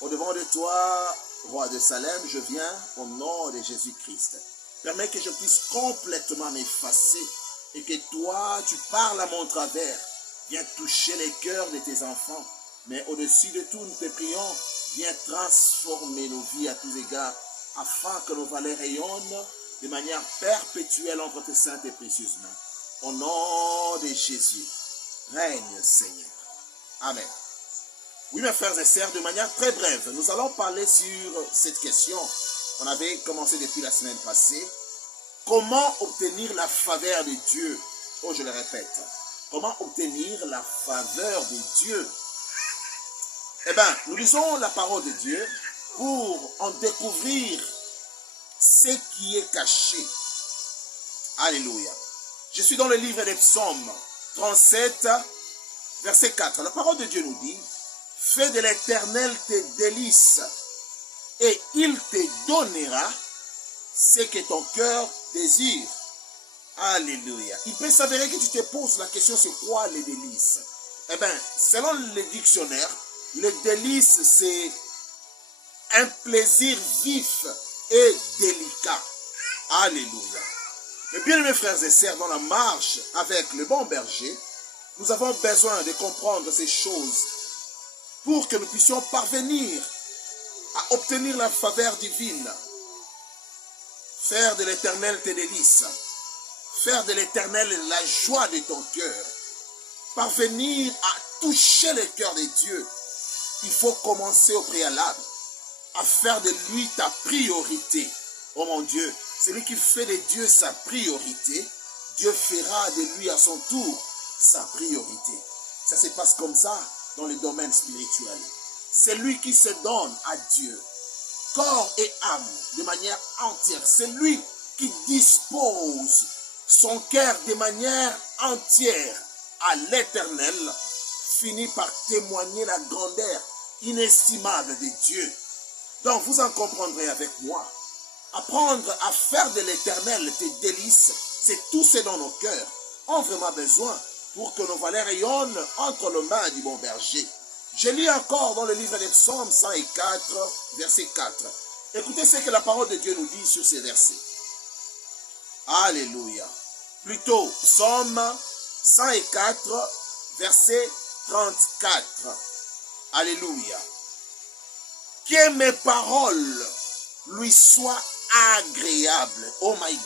Au-devant de toi, roi de Salem, je viens au nom de Jésus-Christ. Permets que je puisse complètement m'effacer et que toi, tu parles à mon travers. Viens toucher les cœurs de tes enfants. Mais au-dessus de tout, nous te prions, viens transformer nos vies à tous égards afin que nos valeurs rayonnent de manière perpétuelle entre tes saintes et précieuses mains. Au nom de Jésus, règne Seigneur. Amen. Oui, mes frères et sœurs, de manière très brève, nous allons parler sur cette question. On avait commencé depuis la semaine passée. Comment obtenir la faveur de Dieu? Oh, je le répète. Comment obtenir la faveur de Dieu? Eh bien, nous lisons la parole de Dieu pour en découvrir ce qui est caché. Alléluia. Je suis dans le livre des Psaumes 37, verset 4. La parole de Dieu nous dit: fais de l'Éternel tes délices, et il te donnera ce que ton cœur désire. Alléluia. Il peut s'avérer que tu te poses la question, c'est quoi les délices? Eh bien, selon le dictionnaire, les délices, c'est un plaisir vif et délicat. Alléluia. Mais bien, mes frères et sœurs, dans la marche avec le bon berger, nous avons besoin de comprendre ces choses pour que nous puissions parvenir à obtenir la faveur divine. Faire de l'Éternel tes délices. Faire de l'Éternel la joie de ton cœur. Parvenir à toucher le cœur de Dieu. Il faut commencer au préalable à faire de lui ta priorité. Oh mon Dieu, celui qui fait de Dieu sa priorité, Dieu fera de lui à son tour sa priorité. Ça se passe comme ça dans le domaine spirituel. C'est lui qui se donne à Dieu, corps et âme, de manière entière. C'est lui qui dispose son cœur de manière entière à l'Éternel, finit par témoigner la grandeur inestimable de Dieu. Donc vous en comprendrez avec moi. Apprendre à faire de l'Éternel tes délices, c'est tout ce dont nos cœurs ont vraiment besoin pour que nos valeurs rayonnent entre les mains du bon berger. Je lis encore dans le livre des Psaumes 104, verset 4. Écoutez ce que la parole de Dieu nous dit sur ces versets. Alléluia. Plutôt, Psaume 104, verset 34. Alléluia. Que mes paroles lui soient agréables. Oh my God.